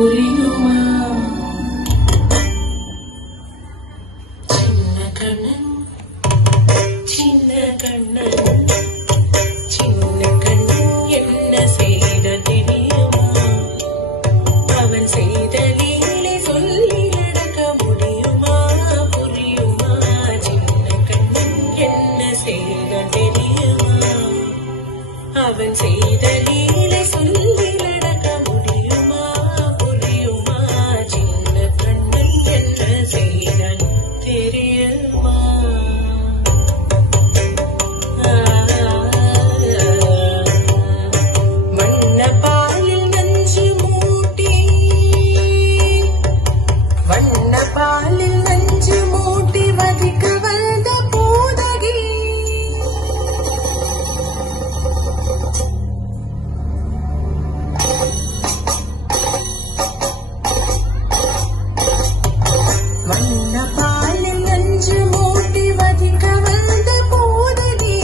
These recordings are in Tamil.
புரியுமா? சின்ன கண்ணன் சின்ன கண்ணன் சின்ன கண்ணன் என்ன செய்த தெரியுமா? அவன் செய்த லீலை சொல்லி நடக்க முடியுமா? புரியுமா? சின்ன கண்ணன் என்ன செய்த தெரியுமா? அவன் செய்த லீலை சொல்லி நடக்க முடியுமா? புரியுமா? சின்ன கண்ணன் என்ன செய்தான் தெரியுமா? வண்ண பாலில் நஞ்சு மூட்டி வண்ண பாலில் நஞ்சு மூட்டி வதிக்க வந்த பூதகி வண்ண பாலில் நஞ்சு மூட்டி வதிக்க வந்த பூதகி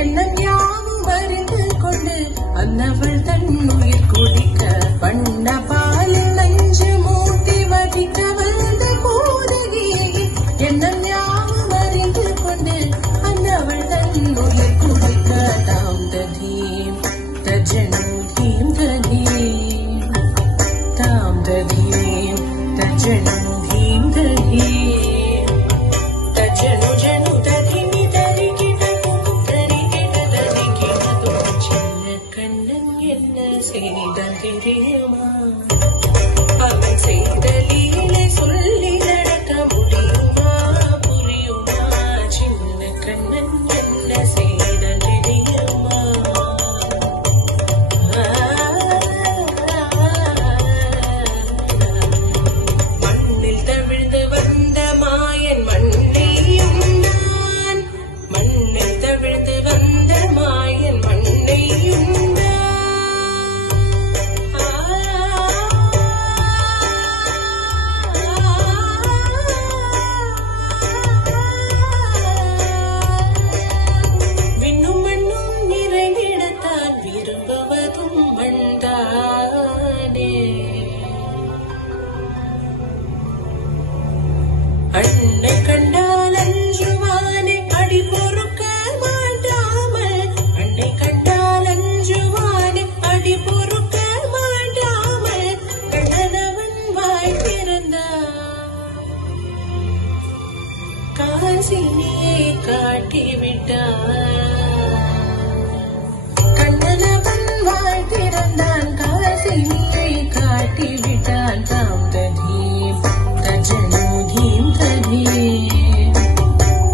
எண்ணம் யாவும் அறிந்து கொண்டு அன்னவள் தன் உயிர் குடிக்க வண்ண பாலில் நஞ்சு மூட்டி வதிக்க வந்த பூதகி எண்ணம் யாவும் அறிந்து கொண்டு அன்னவள் தன் உயிர் குடிக்க தாம் ததீம் தஜனும் தீம் ததீம் தாம் ததீம் தஜனும் தீம் ததீம் தஜனு ஜனு ததிமி தரிகிடதும் தரிகிடதும் சின்ன கண்ணன் என்ன செய்தான் தெரியுமா? அவன் செய்த லீலை சொல்லி நடக்க முடியுமா? புரியுமா? சின்ன கண்ணன் என்ன செய்தான் தெரியுமா? மண்ணில் தவிழ்ந்து வந்த மாயன் மண்ணையும் நான் மண்ணில் தவிழ்ந்து வந்த மாயன் மண்ணையும் விண்ணும் மண்ணும் நிறைந்திடத்தான் விரும்புவதும் மண்தானே. அன்னை கண்டால் அஞ்சுவானே அடி பொறுக்க மாட்டாமல் அன்னை கண்டால் அஞ்சுவானே அடி பொறுக்க மாட்டாமல் கண்ணனவன் வாய் திறந்தான் காசினியை காட்டிவிட்டான். கண்ணனவன் வாய் திறந்தான் காசினியை காட்டிவிட்டான். தாம் ததீம் தஜனு தீம் ததீம்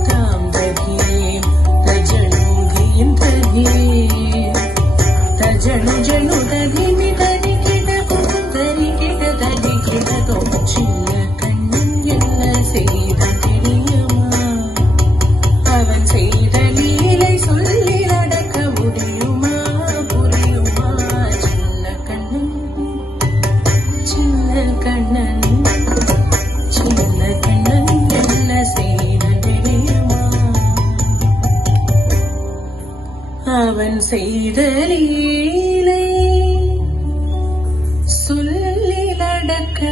தாம் ததீம் தஜனு தீம் ததீம் தஜனு ஜனு ததிமி தரிகிடதும் தரிகிடதும் சின்ன கண்ணன் என்ன செய்தான் தெரியுமா? அவன் செய்த லீலை சொல்லி நடக்க முடியுமா? புரியுமா? சின்ன கண்ணன் சின்ன கண்ணன் சின்ன கண்ணன் என்ன செய்தான் தெரியுமா? அவன் செய்த லீலை சொல்லி நடக்க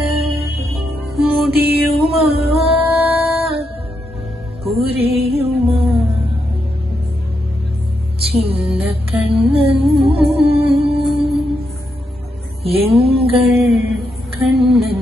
முடியுமா? புரியுமா? சின்ன கண்ணன் எங்கள் கண்ணன்.